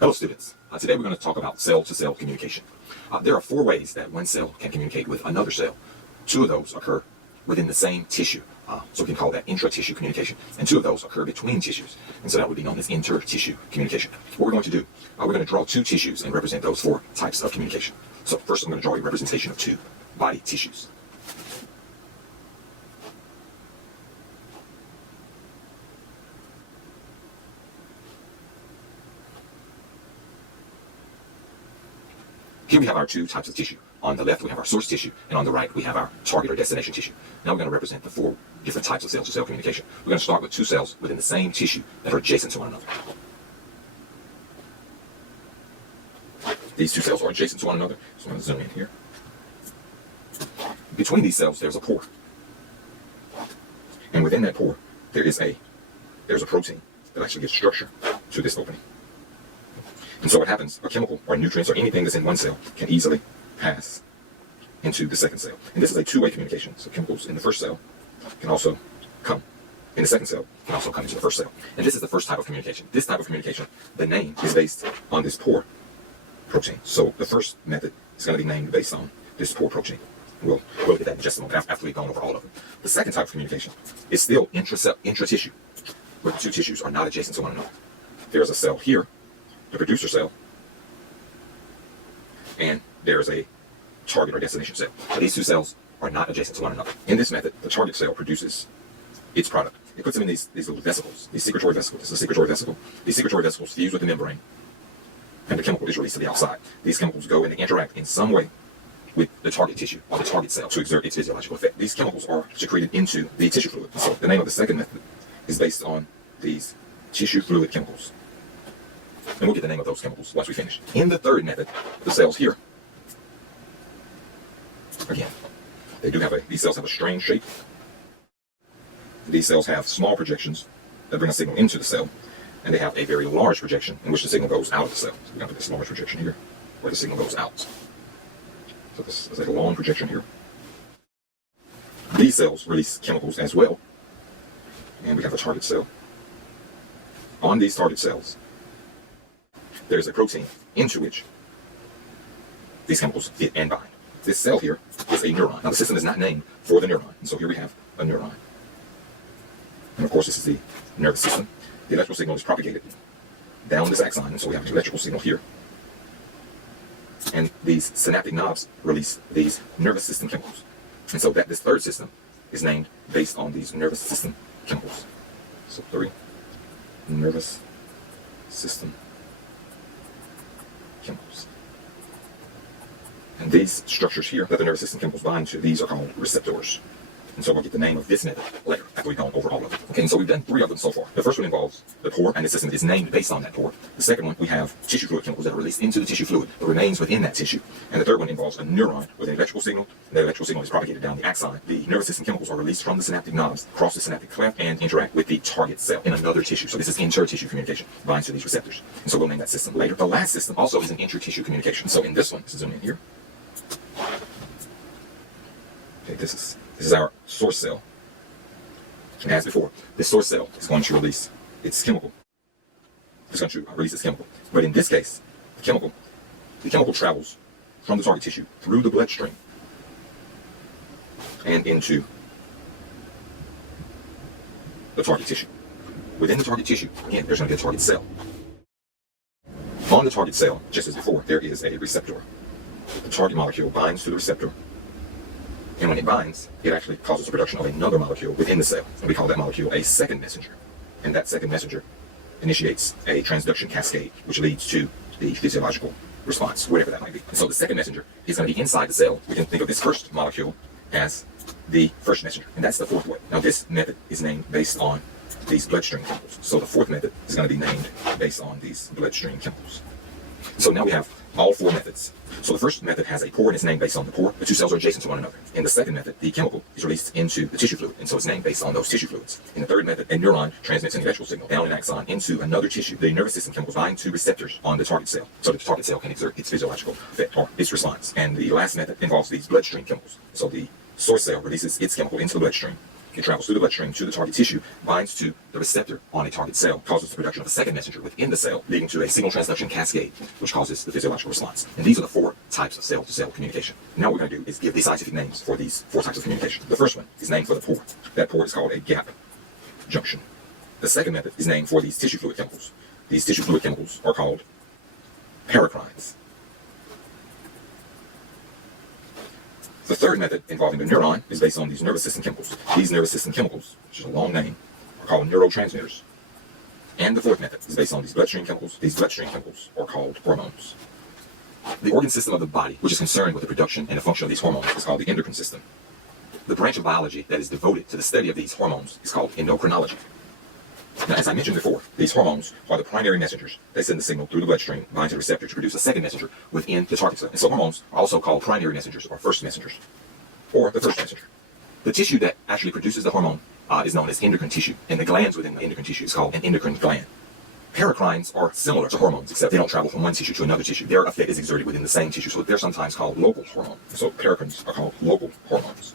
Hello students, today we're going to talk about cell-to-cell communication. There are 4 ways that one cell can communicate with another cell. 2 of those occur within the same tissue, so we can call that intra-tissue communication, and 2 of those occur between tissues, and so that would be known as inter-tissue communication. What we're going to do, we're going to draw 2 tissues and represent those 4 types of communication. So first I'm going to draw a representation of 2 body tissues. Here we have our 2 types of tissue. On the left we have our source tissue, and on the right we have our target or destination tissue. Now we're going to represent the 4 different types of cell-to-cell communication. We're going to start with 2 cells within the same tissue that are adjacent to one another. These 2 cells are adjacent to one another, so I'm going to zoom in here. Between these cells there's a pore. And within that pore there's a protein that actually gives structure to this opening. And so what happens, a chemical or nutrients or anything that's in one cell can easily pass into the second cell. And this is a 2-way communication. So chemicals in the first cell can also come in the second cell, can also come into the first cell. And this is the first type of communication. This type of communication, the name is based on this pore protein. So the first method is going to be named based on this pore protein. We'll look at that in just a moment after we've gone over all of them. The second type of communication is still intra-tissue, where the 2 tissues are not adjacent to one another. There's a cell here, the producer cell, and there's a target or destination cell. So these 2 cells are not adjacent to one another. In this method, the target cell produces its product. It puts them in these little vesicles, these secretory vesicles. This is a secretory vesicle. These secretory vesicles fuse with the membrane, and the chemical is released to the outside. These chemicals go and they interact in some way with the target tissue or the target cell to exert its physiological effect. These chemicals are secreted into the tissue fluid. So the name of the second method is based on these tissue fluid chemicals. And we'll get the name of those chemicals once we finish. In the third method, the cells here, again, these cells have a strange shape. These cells have small projections that bring a signal into the cell, and they have a very large projection in which the signal goes out of the cell. So we're going to put this large projection here, where the signal goes out. So this is a long projection here. These cells release chemicals as well, and we have a target cell. On these target cells, there's a protein into which these chemicals fit and bind. This cell here is a neuron. Now the system is not named for the neuron, and so here we have a neuron. And of course this is the nervous system. The electrical signal is propagated down this axon, and so we have an electrical signal here. And these synaptic knobs release these nervous system chemicals. And so this third system is named based on these nervous system chemicals. So 3, nervous system chemicals. And these structures here that the nervous system chemicals bind to, these are called receptors. And so we'll get the name of this method later, after we've gone over all of them. Okay, and so we've done 3 of them so far. The first one involves the pore, and the system is named based on that pore. The second one, we have tissue fluid chemicals that are released into the tissue fluid, but remains within that tissue. And the third one involves a neuron with an electrical signal. That electrical signal is propagated down the axon. The nervous system chemicals are released from the synaptic knobs, cross the synaptic cleft, and interact with the target cell in another tissue. So this is inter-tissue communication, binds to these receptors. And so we'll name that system later. The last system also is an inter-tissue communication. So in this one, let's zoom in here. Okay, this is our source cell. And as before, this source cell is going to release its chemical. It's going to release its chemical. But in this case, the chemical travels from the target tissue through the bloodstream and into the target tissue. Within the target tissue, again, there's going to be a target cell. On the target cell, just as before, there is a receptor. The target molecule binds to the receptor. And when it binds, it actually causes the production of another molecule within the cell. And we call that molecule a second messenger. And that second messenger initiates a transduction cascade, which leads to the physiological response, whatever that might be. And so the second messenger is going to be inside the cell. We can think of this first molecule as the first messenger. And that's the fourth way. Now this method is named based on these bloodstream chemicals. So the fourth method is going to be named based on these bloodstream chemicals. So now we have all 4 methods. So the first method has a pore and it's named based on the pore. The 2 cells are adjacent to one another. In the second method, the chemical is released into the tissue fluid, and so it's named based on those tissue fluids. In the third method, a neuron transmits an electrical signal down an axon into another tissue. The nervous system chemicals bind to receptors on the target cell, so that the target cell can exert its physiological effect or its response. And the last method involves these bloodstream chemicals. So the source cell releases its chemical into the bloodstream, It travels through the bloodstream to the target tissue, binds to the receptor on a target cell, causes the production of a second messenger within the cell, leading to a signal transduction cascade, which causes the physiological response. And these are the 4 types of cell-to-cell communication. Now what we're going to do is give the scientific names for these 4 types of communication. The first one is named for the pore. That pore is called a gap junction. The second method is named for these tissue fluid chemicals. These tissue fluid chemicals are called paracrines. The third method, involving the neuron, is based on these nervous system chemicals. These nervous system chemicals, which is a long name, are called neurotransmitters. And the fourth method is based on these bloodstream chemicals. These bloodstream chemicals are called hormones. The organ system of the body, which is concerned with the production and the function of these hormones, is called the endocrine system. The branch of biology that is devoted to the study of these hormones is called endocrinology. Now, as I mentioned before, these hormones are the primary messengers. They send the signal through the bloodstream, bind to the receptor to produce a second messenger within the target cell. And so hormones are also called primary messengers or first messengers, or the first messenger. The tissue that actually produces the hormone is known as endocrine tissue, and the glands within the endocrine tissue is called an endocrine gland. Paracrines are similar to hormones, except they don't travel from one tissue to another tissue. Their effect is exerted within the same tissue, so they're sometimes called local hormones. So paracrines are called local hormones.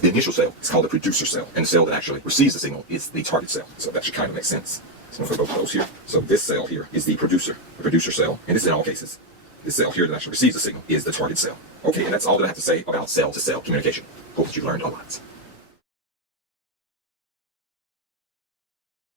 The initial cell is called the producer cell, and the cell that actually receives the signal is the target cell. So that should kind of make sense. So I'm going to put both of those here. So this cell here is the producer cell, and this is in all cases. This cell here that actually receives the signal is the target cell. Okay, and that's all that I have to say about cell-to-cell communication. Hope that you learned a lot.